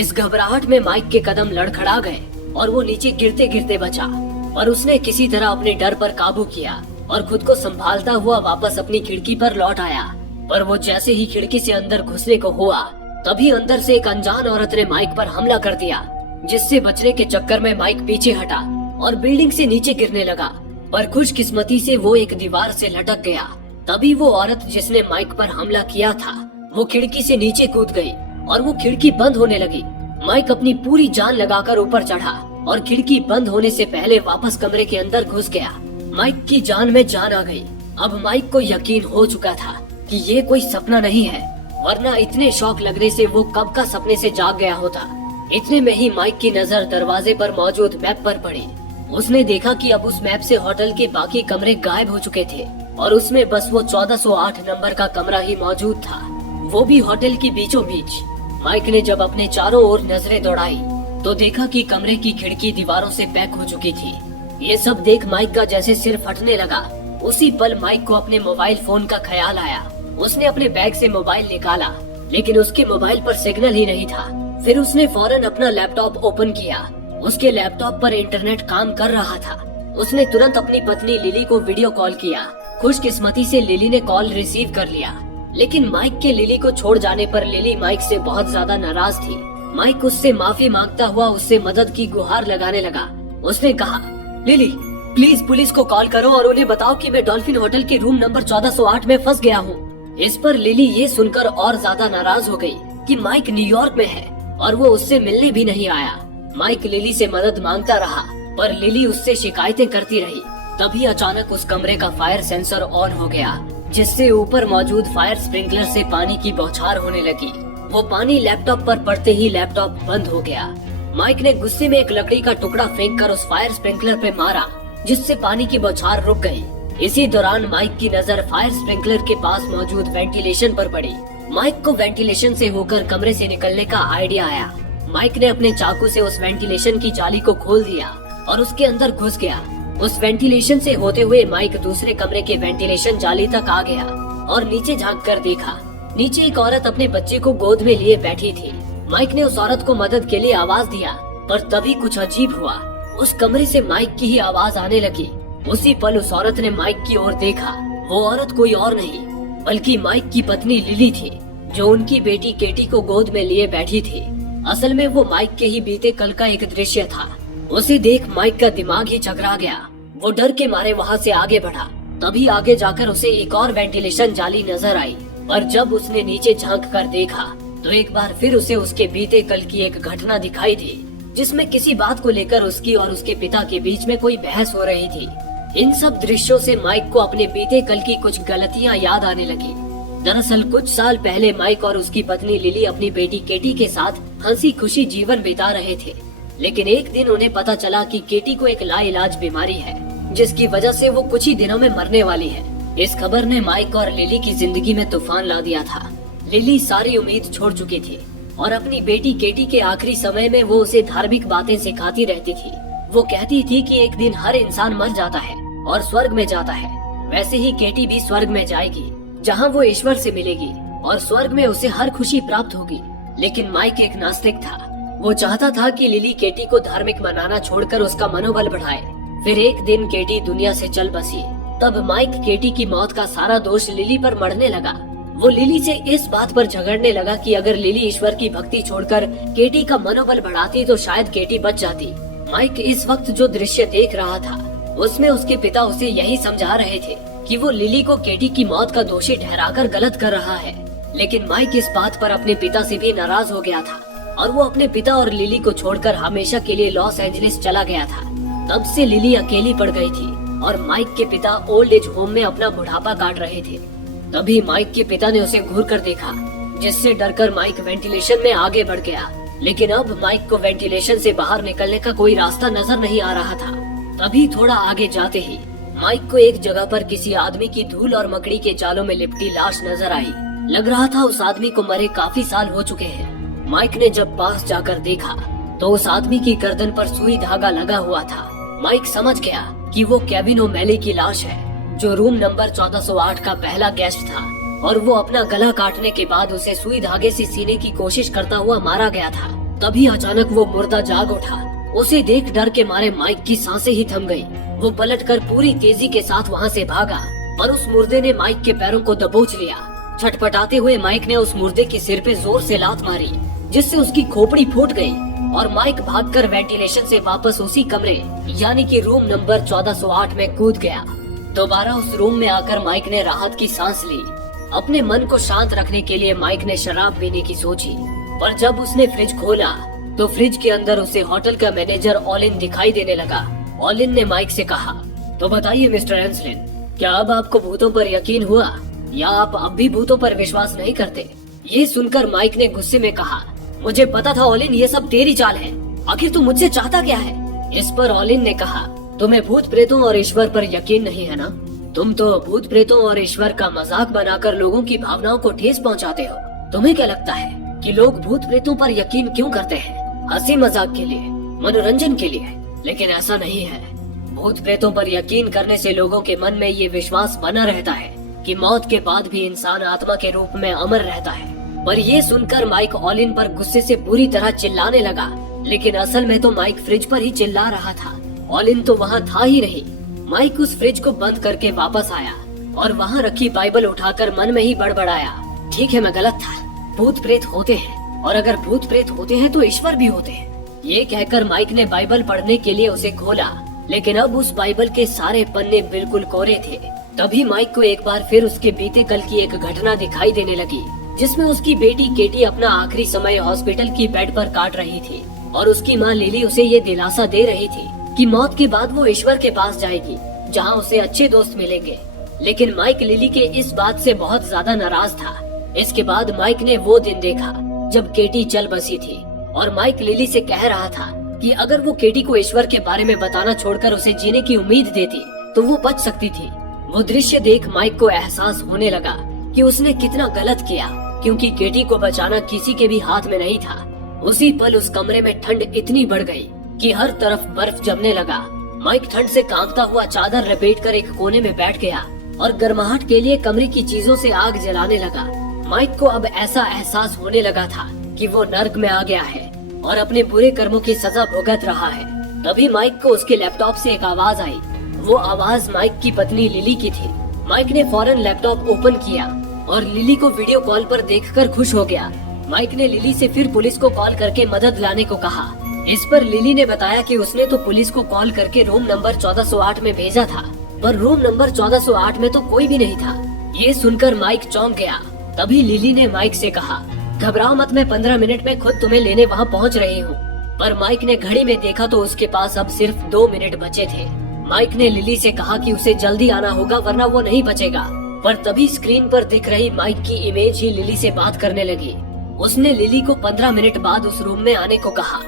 इस घबराहट में माइक के कदम लड़खड़ा गए और वो नीचे गिरते गिरते बचा, पर उसने किसी तरह अपने डर पर काबू किया और खुद को संभालता हुआ वापस अपनी खिड़की पर लौट आया। पर वो जैसे ही खिड़की से अंदर घुसने को हुआ तभी अंदर से एक अनजान औरत ने माइक पर हमला कर दिया, जिससे बचने के चक्कर में माइक पीछे हटा और बिल्डिंग से नीचे गिरने लगा। पर खुशकिस्मती से वो एक दीवार से लटक गया। तभी वो औरत जिसने माइक पर हमला किया था वो खिड़की से नीचे कूद गई और वो खिड़की बंद होने लगी। माइक अपनी पूरी जान लगाकर ऊपर चढ़ा और खिड़की बंद होने से पहले वापस कमरे के अंदर घुस गया। माइक की जान में जान आ गई। अब माइक को यकीन हो चुका था कि ये कोई सपना नहीं है, वरना इतने शौक लगने से वो कब का सपने से जाग गया होता। इतने में ही माइक की नजर दरवाजे पर मौजूद मैप पर पड़ी। उसने देखा कि अब उस मैप से होटल के बाकी कमरे गायब हो चुके थे और उसमें बस वो 1408 नंबर का कमरा ही मौजूद था, वो भी होटल की बीचों बीच। माइक ने जब अपने चारों ओर नजरें दौड़ाई तो देखा कि कमरे की खिड़की दीवारों से पैक हो चुकी थी। ये सब देख माइक का जैसे सिर फटने लगा। उसी पल माइक को अपने मोबाइल फोन का ख्याल आया। उसने अपने बैग से मोबाइल निकाला, लेकिन उसके मोबाइल पर सिग्नल ही नहीं था। फिर उसने फौरन अपना लैपटॉप ओपन किया। उसके लैपटॉप पर इंटरनेट काम कर रहा था। उसने तुरंत अपनी पत्नी लिली को वीडियो कॉल किया। खुशकिस्मती से लिली ने कॉल रिसीव कर लिया, लेकिन माइक के लिली को छोड़ जाने पर लिली माइक से बहुत ज्यादा नाराज थी। माइक उससे माफी मांगता हुआ उससे मदद की गुहार लगाने लगा। उसने कहा, लिली प्लीज पुलिस को कॉल करो और उन्हें बताओ कि मैं डॉल्फिन होटल के रूम नंबर 1408 में फंस गया हूँ। इस पर लिली ये सुनकर और ज्यादा नाराज हो गई कि माइक न्यूयॉर्क में है और वो उससे मिलने भी नहीं आया। माइक लिली से मदद मांगता रहा, पर लिली उससे शिकायतें करती रही। तभी अचानक उस कमरे का फायर सेंसर ऑन हो गया, जिससे ऊपर मौजूद फायर स्प्रिंकलर से पानी की बौछार होने लगी। वो पानी लैपटॉप पर पड़ते ही लैपटॉप बंद हो गया। माइक ने गुस्से में एक लकड़ी का टुकड़ा फेंककर उस फायर स्प्रिंकलर पे मारा, जिससे पानी की बौछार रुक गई। इसी दौरान माइक की नजर फायर स्प्रिंकलर के पास मौजूद वेंटिलेशन पर पड़ी। माइक को वेंटिलेशन से होकर कमरे से निकलने का आइडिया आया। माइक ने अपने चाकू से उस वेंटिलेशन की जाली को खोल दिया और उसके अंदर घुस गया। उस वेंटिलेशन से होते हुए माइक दूसरे कमरे के वेंटिलेशन जाली तक आ गया और नीचे झांक कर देखा। नीचे एक औरत अपने बच्चे को गोद में लिए बैठी थी। माइक ने उस औरत को मदद के लिए आवाज दिया, पर तभी कुछ अजीब हुआ। उस कमरे से माइक की ही आवाज आने लगी। उसी पल उस औरत ने माइक की ओर देखा। वो औरत कोई और नहीं बल्कि माइक की पत्नी लिली थी, जो उनकी बेटी केटी को गोद में लिए बैठी थी। असल में वो माइक के ही बीते कल का एक दृश्य था। उसे देख माइक का दिमाग ही चकरा गया। वो डर के मारे वहाँ से आगे बढ़ा। तभी आगे जाकर उसे एक और वेंटिलेशन जाली नजर आई, पर जब उसने नीचे झांक कर देखा तो एक बार फिर उसे उसके बीते कल की एक घटना दिखाई दी, जिसमें किसी बात को लेकर उसकी और उसके पिता के बीच में कोई बहस हो रही थी। इन सब दृश्यों से माइक को अपने बीते कल की कुछ गलतियाँ याद आने लगी। दरअसल कुछ साल पहले माइक और उसकी पत्नी लिली अपनी बेटी केटी के साथ हंसी खुशी जीवन बिता रहे थे, लेकिन एक दिन उन्हें पता चला कि केटी को एक लाइलाज बीमारी है, जिसकी वजह से वो कुछ ही दिनों में मरने वाली है। इस खबर ने माइक और लिली की जिंदगी में तूफान ला दिया था। लिली सारी उम्मीद छोड़ चुकी थी और अपनी बेटी केटी के आखिरी समय में वो उसे धार्मिक बातें सिखाती रहती थी। वो कहती थी कि एक दिन हर इंसान मर जाता है और स्वर्ग में जाता है, वैसे ही केटी भी स्वर्ग में जाएगी, जहाँ वो ईश्वर से मिलेगी और स्वर्ग में उसे हर खुशी प्राप्त होगी। लेकिन माइक एक नास्तिक था। वो चाहता था कि लिली केटी को धार्मिक मनाना छोड़कर उसका मनोबल बढ़ाए। फिर एक दिन केटी दुनिया से चल बसी। तब माइक केटी की मौत का सारा दोष लिली पर मढ़ने लगा। वो लिली से इस बात पर झगड़ने लगा कि अगर लिली ईश्वर की भक्ति छोड़कर केटी का मनोबल बढ़ाती तो शायद केटी बच जाती। माइक इस वक्त जो दृश्य देख रहा था उसमें उसके पिता उसे यही समझा रहे थे कि वो लिली को केटी की मौत का दोषी ठहराकर गलत कर रहा है। लेकिन माइक इस बात पर अपने पिता से भी नाराज हो गया था और वो अपने पिता और लिली को छोड़कर हमेशा के लिए लॉस एंजलिस चला गया था। तब से लिली अकेली पड़ गई थी और माइक के पिता ओल्ड एज होम में अपना बुढ़ापा काट रहे थे। तभी माइक के पिता ने उसे घूर कर देखा, जिससे डरकर माइक वेंटिलेशन में आगे बढ़ गया। लेकिन अब माइक को वेंटिलेशन से बाहर निकलने का कोई रास्ता नजर नहीं आ रहा था। तभी थोड़ा आगे जाते ही माइक को एक जगह पर किसी आदमी की धूल और मकड़ी के जालों में लिपटी लाश नजर आई। लग रहा था उस आदमी को मरे काफी साल हो चुके हैं। माइक ने जब पास जाकर देखा तो उस आदमी की गर्दन पर सुई धागा लगा हुआ था माइक समझ गया कि वो केविन ओमेली की लाश है, जो रूम नंबर 1408 का पहला गेस्ट था और वो अपना गला काटने के बाद उसे सुई धागे से सीने की कोशिश करता हुआ मारा गया था। तभी अचानक वो मुर्दा जाग उठा। उसे देख डर के मारे माइक की सांसें ही थम गई। वो पलटकर पूरी तेजी के साथ वहाँ से भागा, पर उस मुर्दे ने माइक के पैरों को दबोच लिया। छटपटाते हुए माइक ने उस मुर्दे के सिर पे जोर से लात मारी, जिससे उसकी खोपड़ी फूट गई और माइक भागकर वेंटिलेशन से वापस उसी कमरे यानी कि रूम नंबर 1408 में कूद गया। दोबारा उस रूम में आकर माइक ने राहत की सांस ली। अपने मन को शांत रखने के लिए माइक ने शराब पीने की सोची, पर जब उसने फ्रिज खोला तो फ्रिज के अंदर उसे होटल का मैनेजर ऑलिन दिखाई देने लगा। ऑलिन ने माइक से कहा, तो बताइए मिस्टर एंसलिन, क्या अब आपको भूतों पर यकीन हुआ या आप अब भी भूतों पर विश्वास नहीं करते? ये सुनकर माइक ने गुस्से में कहा, मुझे पता था ऑलिन, ये सब तेरी चाल है। आखिर तू मुझसे चाहता क्या है? इस पर ऑलिन ने कहा, तुम्हें भूत प्रेतों और ईश्वर पर यकीन नहीं है ना? तुम तो भूत प्रेतों और ईश्वर का मजाक बनाकर लोगों की भावनाओं को ठेस पहुंचाते हो। तुम्हें क्या लगता है कि लोग भूत प्रेतों पर यकीन क्यों करते हैं? हंसी मजाक के लिए, मनोरंजन के लिए? लेकिन ऐसा नहीं है। भूत प्रेतों पर यकीन करने से लोगों के मन में ये विश्वास बना रहता है कि मौत के बाद भी इंसान आत्मा के रूप में अमर रहता है। पर ये सुनकर माइक ऑलिन पर गुस्से से बुरी तरह चिल्लाने लगा, लेकिन असल में तो माइक फ्रिज पर ही चिल्ला रहा था। ऑलिन तो वहाँ था ही नहीं। माइक उस फ्रिज को बंद करके वापस आया और वहाँ रखी बाइबल उठाकर मन में ही बड़बड़ाया, ठीक है मैं गलत था, भूत प्रेत होते हैं, और अगर भूत प्रेत होते हैं तो ईश्वर भी होते हैं। ये कहकर माइक ने बाइबल पढ़ने के लिए उसे खोला, लेकिन अब उस बाइबल के सारे पन्ने बिल्कुल कोरे थे। तभी माइक को एक बार फिर उसके बीते कल की एक घटना दिखाई देने लगी, जिसमें उसकी बेटी केटी अपना आखिरी समय हॉस्पिटल की बेड पर काट रही थी और उसकी माँ लिली उसे ये दिलासा दे रही थी कि मौत के बाद वो ईश्वर के पास जाएगी, जहाँ उसे अच्छे दोस्त मिलेंगे। लेकिन माइक लिली के इस बात से बहुत ज्यादा नाराज था। इसके बाद माइक ने वो दिन देखा जब केटी चल बसी थी और माइक लिली से कह रहा था कि अगर वो केटी को ईश्वर के बारे में बताना छोड़कर उसे जीने की उम्मीद देती तो वो बच सकती थी। वो दृश्य देख माइक को एहसास होने लगा कि उसने कितना गलत किया, क्योंकि केटी को बचाना किसी के भी हाथ में नहीं था। उसी पल उस कमरे में ठंड इतनी बढ़ गई कि हर तरफ बर्फ जमने लगा। माइक ठंड से कांपता हुआ चादर लपेटकर एक कोने में बैठ गया और गर्माहट के लिए कमरे की चीजों से आग जलाने लगा। माइक को अब ऐसा एहसास होने लगा था कि वो नर्क में आ गया है और अपने बुरे कर्मों की सजा भुगत रहा है। तभी माइक को उसके लैपटॉप से एक आवाज आई। वो आवाज माइक की पत्नी लिली की थी। माइक ने फौरन लैपटॉप ओपन किया और लिली को वीडियो कॉल पर देखकर खुश हो गया। माइक ने लिली से फिर पुलिस को कॉल करके मदद लाने को कहा। इस पर लिली ने बताया कि उसने तो पुलिस को कॉल करके रूम नंबर 1408 में भेजा था, पर रूम नंबर 1408 में तो कोई भी नहीं था। ये सुनकर माइक चौंक गया। तभी लिली ने माइक से कहा, घबराओ मत, मैं 15 मिनट में खुद तुम्हें लेने वहाँ पहुँच रही हूँ। पर माइक ने घड़ी में देखा तो उसके पास अब सिर्फ 2 मिनट बचे थे। माइक ने लिली से कहा कि उसे जल्दी आना होगा वरना वो नहीं बचेगा। पर तभी स्क्रीन पर दिख रही माइक की इमेज ही लिली से बात करने लगी। उसने लिली को 15 मिनट बाद उस रूम में आने को कहा।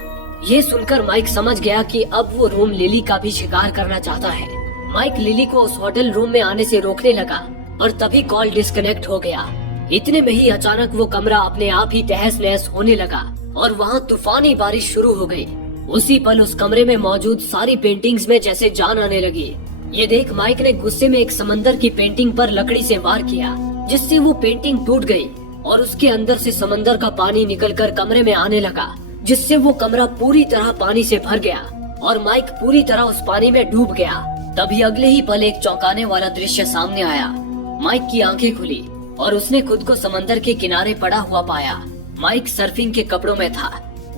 ये सुनकर माइक समझ गया कि अब वो रूम लिली का भी शिकार करना चाहता है। माइक लिली को उस होटल रूम में आने से रोकने लगा और तभी कॉल डिस्कनेक्ट हो गया। इतने में ही अचानक वो कमरा अपने आप ही तहस नहस होने लगा और वहाँ तूफानी बारिश शुरू हो गई। उसी पल उस कमरे में मौजूद सारी पेंटिंग्स में जैसे जान आने लगी। ये देख माइक ने गुस्से में एक समंदर की पेंटिंग पर लकड़ी से वार किया, जिससे वो पेंटिंग टूट गई और उसके अंदर से समंदर का पानी निकलकर कमरे में आने लगा, जिससे वो कमरा पूरी तरह पानी से भर गया और माइक पूरी तरह उस पानी में डूब गया। तभी अगले ही पल एक चौंकाने वाला दृश्य सामने आया। माइक की आंखें खुली और उसने खुद को समंदर के किनारे पड़ा हुआ पाया। माइक सर्फिंग के कपड़ों में था।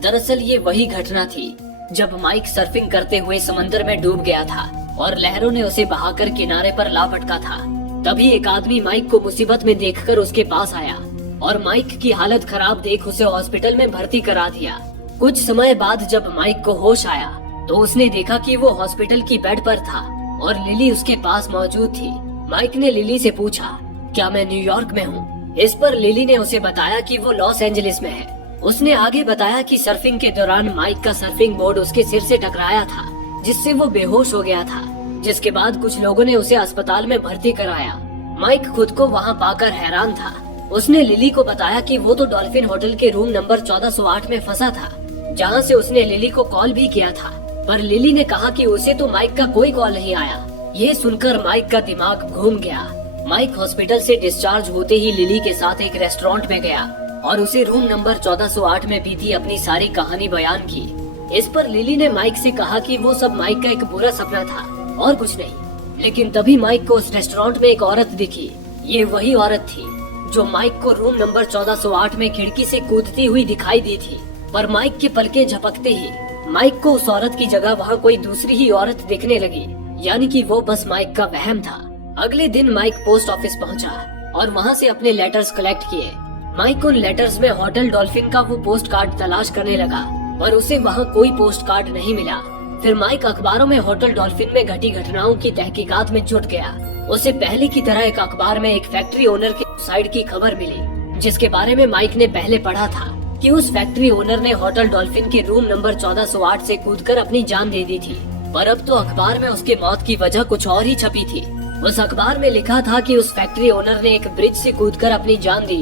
दरअसल ये वही घटना थी जब माइक सर्फिंग करते हुए समंदर में डूब गया था और लहरों ने उसे बहाकर किनारे पर ला पटका था। तभी एक आदमी माइक को मुसीबत में देखकर उसके पास आया और माइक की हालत खराब देख उसे हॉस्पिटल में भर्ती करा दिया। कुछ समय बाद जब माइक को होश आया तो उसने देखा कि वो हॉस्पिटल की बेड पर था और लिली उसके पास मौजूद थी। माइक ने लिली से पूछा, क्या मैं न्यूयॉर्क में हूँ? इस पर लिली ने उसे बताया कि वो लॉस एंजलिस में है। उसने आगे बताया कि सर्फिंग के दौरान माइक का सर्फिंग बोर्ड उसके सिर से टकराया था, जिससे वो बेहोश हो गया था, जिसके बाद कुछ लोगों ने उसे अस्पताल में भर्ती कराया। माइक खुद को वहाँ पाकर हैरान था। उसने लिली को बताया कि वो तो डॉल्फिन होटल के रूम नंबर 1408 में फंसा था, जहाँ से उसने लिली को कॉल भी किया था। पर लिली ने कहा कि उसे तो माइक का कोई कॉल नहीं आया। ये सुनकर माइक का दिमाग घूम गया। माइक हॉस्पिटल से डिस्चार्ज होते ही लिली के साथ एक रेस्टोरेंट में गया और उसे रूम नंबर 1408 में बीती अपनी सारी कहानी बयान की। इस पर लिली ने माइक से कहा कि वो सब माइक का एक बुरा सपना था और कुछ नहीं। लेकिन तभी माइक को उस रेस्टोरेंट में एक औरत दिखी। ये वही औरत थी जो माइक को रूम नंबर 1408 में खिड़की से कूदती हुई दिखाई दी थी। पर माइक के पलके झपकते ही माइक को उस औरत की जगह वहाँ कोई दूसरी ही औरत दिखने लगी, यानी कि वो बस माइक का वहम था। अगले दिन माइक पोस्ट ऑफिस पहुँचा और वहाँ से अपने लेटर्स कलेक्ट किए। माइक उन लेटर्स में होटल डॉल्फिन का वो पोस्ट कार्ड तलाश करने लगा, पर उसे वहाँ कोई पोस्ट कार्ड नहीं मिला। फिर माइक अखबारों में होटल डॉल्फिन में घटी घटनाओं की तहकीकात में जुट गया। उसे पहले की तरह एक अखबार में एक फैक्ट्री ओनर के सुसाइड की खबर मिली, जिसके बारे में माइक ने पहले पढ़ा था कि उस फैक्ट्री ओनर ने होटल डॉल्फिन के रूम नंबर 1408 से कूदकर अपनी जान दे दी थी। पर अब तो अखबार में उसके मौत की वजह कुछ और ही छपी थी। उस अखबार में लिखा था कि उस फैक्ट्री ओनर ने एक ब्रिज से कूदकर अपनी जान दी।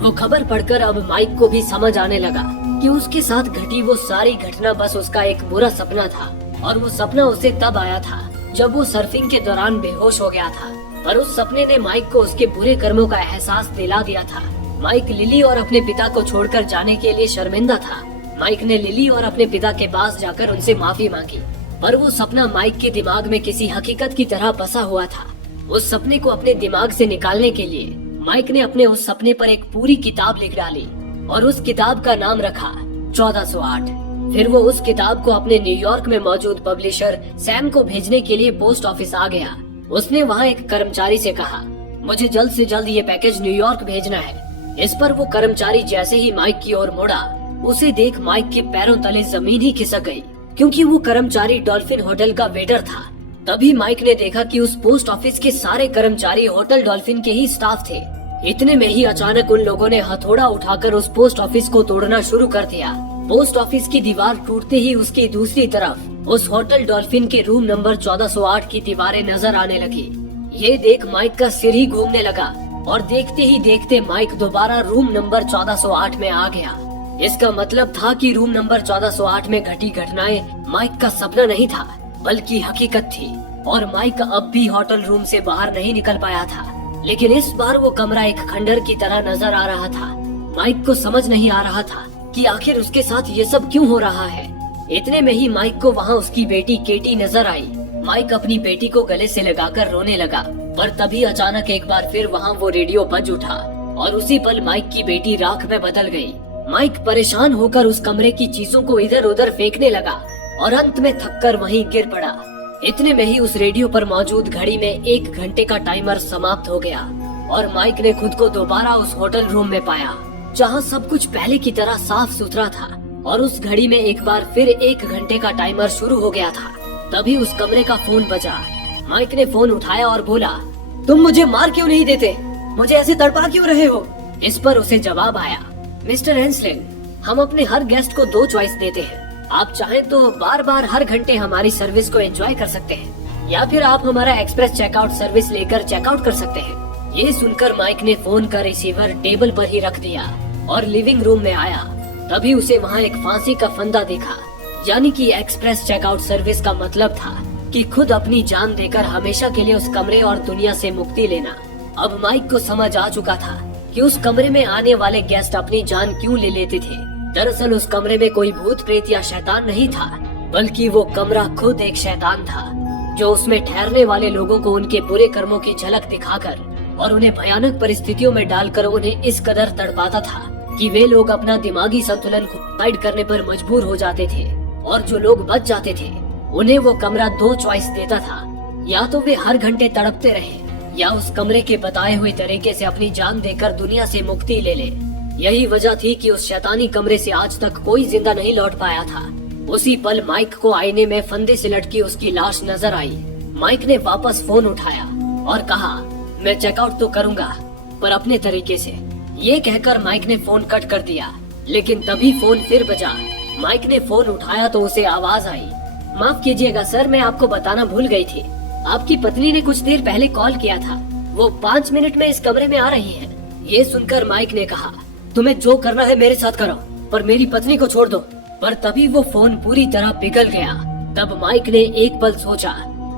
वो खबर पढ़कर अब माइक को भी समझ आने लगा कि उसके साथ घटी वो सारी घटना बस उसका एक बुरा सपना था, और वो सपना उसे तब आया था जब वो सर्फिंग के दौरान बेहोश हो गया था। पर उस सपने ने माइक को उसके बुरे कर्मों का एहसास दिला दिया था। माइक लिली और अपने पिता को छोड़कर जाने के लिए शर्मिंदा था। माइक ने लिली और अपने पिता के पास जाकर उनसे माफी मांगी, पर वो सपना माइक के दिमाग में किसी हकीकत की तरह बसा हुआ था। उस सपने को अपने दिमाग से निकालने के लिए माइक ने अपने उस सपने पर एक पूरी किताब लिख डाली और उस किताब का नाम रखा 1408। फिर वो उस किताब को अपने न्यूयॉर्क में मौजूद पब्लिशर सैम को भेजने के लिए पोस्ट ऑफिस आ गया। उसने वहाँ एक कर्मचारी से कहा, मुझे जल्द से जल्द ये पैकेज न्यूयॉर्क भेजना है। इस पर वो कर्मचारी जैसे ही माइक की ओर मुड़ा, उसे देख माइक के पैरों तले जमीन ही खिसक गई, क्योंकि वो कर्मचारी डॉल्फिन होटल का वेटर था। तभी माइक ने देखा कि उस पोस्ट ऑफिस के सारे कर्मचारी होटल डॉल्फिन के ही स्टाफ थे। इतने में ही अचानक उन लोगों ने हथौड़ा उठाकर उस पोस्ट ऑफिस को तोड़ना शुरू कर दिया। पोस्ट ऑफिस की दीवार टूटते ही उसकी दूसरी तरफ उस होटल डॉल्फिन के रूम नंबर 1408 की दीवारें नजर आने लगी। ये देख माइक का सिर ही घूमने लगा और देखते ही देखते माइक दोबारा रूम नंबर 1408 में आ गया। इसका मतलब था कि रूम नंबर 1408 में घटी घटनाएं माइक का सपना नहीं था, बल्कि हकीकत थी। और माइक अब भी होटल रूम से बाहर नहीं निकल पाया था, लेकिन इस बार वो कमरा एक खंडर की तरह नजर आ रहा था। माइक को समझ नहीं आ रहा था कि आखिर उसके साथ ये सब क्यों हो रहा है। इतने में ही माइक को वहाँ उसकी बेटी केटी नजर आई। माइक अपनी बेटी को गले से लगाकर रोने लगा, पर तभी अचानक एक बार फिर वहाँ वो रेडियो बज उठा और उसी पल माइक की बेटी राख में बदल गई। माइक परेशान होकर उस कमरे की चीजों को इधर उधर फेंकने लगा और अंत में थककर वहीं गिर पड़ा। इतने में ही उस रेडियो पर मौजूद घड़ी में 1 घंटे का टाइमर समाप्त हो गया और माइक ने खुद को दोबारा उस होटल रूम में पाया, जहां सब कुछ पहले की तरह साफ सुथरा था। और उस घड़ी में एक बार फिर 1 घंटे का टाइमर शुरू हो गया था। तभी उस कमरे का फोन बजा। माइक ने फोन उठाया और बोला, तुम मुझे मार क्यों नहीं देते? मुझे ऐसे तड़पा क्यों रहे हो? इस पर उसे जवाब आया, मिस्टर हेंसलिन, हम अपने हर गेस्ट को 2 चॉइस देते हैं। आप चाहें तो बार बार हर घंटे हमारी सर्विस को एंजॉय कर सकते हैं, या फिर आप हमारा एक्सप्रेस चेकआउट सर्विस लेकर चेकआउट कर सकते हैं। ये सुनकर माइक ने फोन का रिसीवर टेबल पर ही रख दिया और लिविंग रूम में आया। तभी उसे वहाँ एक फांसी का फंदा दिखा, यानी कि एक्सप्रेस चेकआउट सर्विस का मतलब था कि खुद अपनी जान देकर हमेशा के लिए उस कमरे और दुनिया से मुक्ति लेना। अब माइक को समझ आ चुका था कि उस कमरे में आने वाले गेस्ट अपनी जान क्यों ले लेते थे। दरअसल उस कमरे में कोई भूत प्रेत या शैतान नहीं था, बल्कि वो कमरा खुद एक शैतान था, जो उसमें ठहरने वाले लोगों को उनके बुरे कर्मों की झलक दिखाकर और उन्हें भयानक परिस्थितियों में डालकर उन्हें इस कदर तड़पाता था कि वे लोग अपना दिमागी संतुलन साइड करने पर मजबूर हो जाते थे। और जो लोग बच जाते थे उन्हें वो कमरा 2 चॉइस देता था, या तो वे हर घंटे तड़पते रहे या उस कमरे के बताए हुए तरीके से अपनी जान देकर दुनिया से मुक्ति ले ले। यही वजह थी कि उस शैतानी कमरे से आज तक कोई जिंदा नहीं लौट पाया था। उसी पल माइक को आईने में फंदे से लटकी उसकी लाश नजर आई। माइक ने वापस फोन उठाया और कहा, मैं चेकआउट तो करूंगा, पर अपने तरीके से। ये कहकर माइक ने फोन कट कर दिया, लेकिन तभी फोन फिर बजा। माइक ने फोन उठाया तो उसे आवाज आई, माफ कीजिएगा सर, मैं आपको बताना भूल गई थी। आपकी पत्नी ने कुछ देर पहले कॉल किया था, वो 5 मिनट में इस कमरे में आ रही है। ये सुनकर माइक ने कहा, तुम्हें जो करना है मेरे साथ करो, पर मेरी पत्नी को छोड़ दो। पर तभी वो फोन पूरी तरह पिघल गया तब माइक ने एक पल सोचा,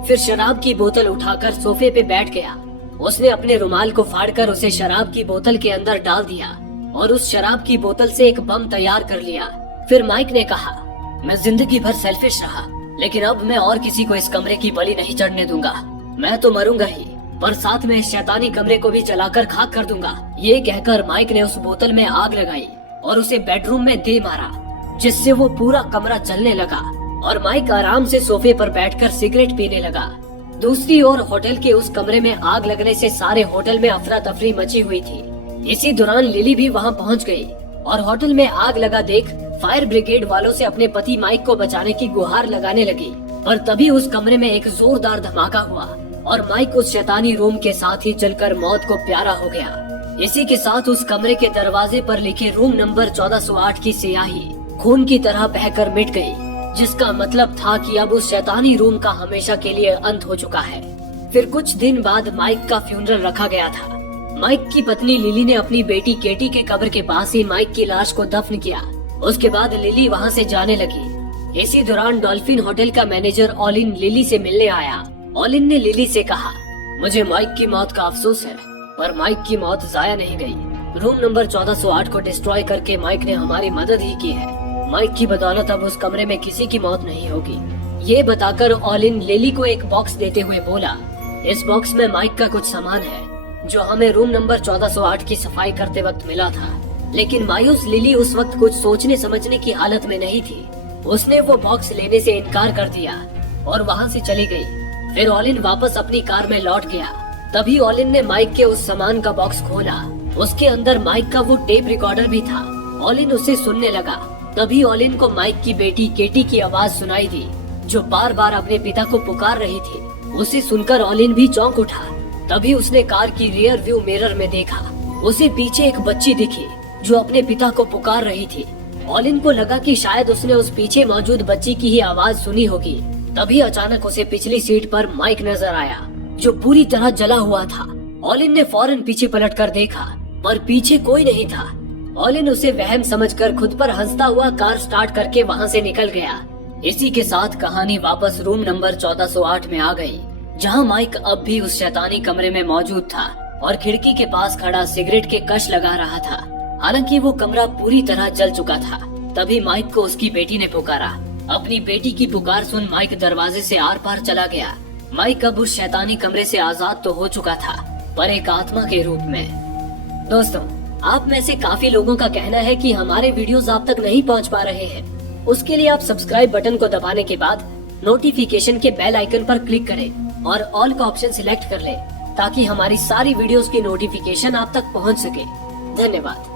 फिर शराब की बोतल उठाकर सोफे पे बैठ गया। उसने अपने रुमाल को फाड़कर उसे शराब की बोतल के अंदर डाल दिया और उस शराब की बोतल से एक बम तैयार कर लिया। फिर माइक ने कहा, मैं जिंदगी भर सेल्फिश रहा, लेकिन अब मैं और किसी को इस कमरे की बलि नहीं चढ़ने दूंगा। मैं तो मरूंगा ही, पर साथ में इस शैतानी कमरे को भी जलाकर खाक कर दूंगा। ये कहकर माइक ने उस बोतल में आग लगाई और उसे बेडरूम में दे मारा, जिससे वो पूरा कमरा जलने लगा और माइक आराम से सोफे पर बैठकर सिगरेट पीने लगा। दूसरी ओर होटल के उस कमरे में आग लगने से सारे होटल में अफरा तफरी मची हुई थी। इसी दौरान लिली भी वहां पहुंच गई और होटल में आग लगा देख फायर ब्रिगेड वालों से अपने पति माइक को बचाने की गुहार लगाने लगी। पर तभी उस कमरे में एक जोरदार धमाका हुआ और माइक उस शैतानी रूम के साथ ही जलकर मौत को प्यारा हो गया। इसी के साथ उस कमरे के दरवाजे पर लिखे रूम नंबर 1408 की स्याही खून की तरह बहकर मिट गई, जिसका मतलब था कि अब उस शैतानी रूम का हमेशा के लिए अंत हो चुका है। फिर कुछ दिन बाद माइक का फ्यूनरल रखा गया था। माइक की पत्नी लिली ने अपनी बेटी केटी के कब्र के पास ही माइक की लाश को दफन किया। उसके बाद लिली वहां से जाने लगी। इसी दौरान डॉल्फिन होटल का मैनेजर ऑलिन लिली से मिलने आया। ऑलिन ने लिली से कहा, मुझे माइक की मौत का अफसोस है, पर माइक की मौत जाया नहीं गई। रूम नंबर 1408 को डिस्ट्रॉय करके माइक ने हमारी मदद ही की है। माइक की बदौलत अब उस कमरे में किसी की मौत नहीं होगी। ये बताकर ऑलिन लिली को एक बॉक्स देते हुए बोला, इस बॉक्स में माइक का कुछ सामान है जो हमें रूम नंबर 1408 की सफाई करते वक्त मिला था। लेकिन मायूस लिली उस वक्त कुछ सोचने समझने की हालत में नहीं थी। उसने वो बॉक्स लेने से इनकार कर दिया और वहाँ से चली गई। फिर ऑलिन वापस अपनी कार में लौट गया। तभी ऑलिन ने माइक के उस सामान का बॉक्स खोला। उसके अंदर माइक का वो टेप रिकॉर्डर भी था। ऑलिन उसे सुनने लगा। तभी ऑलिन को माइक की बेटी केटी की आवाज सुनाई दी, जो बार बार अपने पिता को पुकार रही थी। उसे सुनकर ऑलिन भी चौंक उठा। तभी उसने कार की रियर व्यू मिरर में देखा। उसे पीछे एक बच्ची दिखी जो अपने पिता को पुकार रही थी। ऑलिन को लगा कि शायद उसने उस पीछे मौजूद बच्ची की ही आवाज सुनी होगी। तभी अचानक उसे पिछली सीट पर माइक नजर आया, जो पूरी तरह जला हुआ था। ऑलिन ने फौरन पीछे पलटकर देखा, पर पीछे कोई नहीं था। ऑलिन उसे वहम समझकर खुद पर हंसता हुआ कार स्टार्ट करके वहां से निकल गया। इसी के साथ कहानी वापस रूम नंबर 1408 में आ गई, जहां माइक अब भी उस शैतानी कमरे में मौजूद था और खिड़की के पास खड़ा सिगरेट के कश लगा रहा था। हालांकि वो कमरा पूरी तरह जल चुका था। तभी माइक को उसकी बेटी ने पुकारा। अपनी बेटी की पुकार सुन माइक दरवाजे से आर पार चला गया। माइक अब उस शैतानी कमरे से आजाद तो हो चुका था, पर एक आत्मा के रूप में। दोस्तों, आप में से काफी लोगों का कहना है कि हमारे वीडियोस आप तक नहीं पहुंच पा रहे हैं। उसके लिए आप सब्सक्राइब बटन को दबाने के बाद नोटिफिकेशन के बेल आइकन पर क्लिक करें और ऑल का ऑप्शन सिलेक्ट कर लें, ताकि हमारी सारी वीडियोस की नोटिफिकेशन आप तक पहुंच सके। धन्यवाद।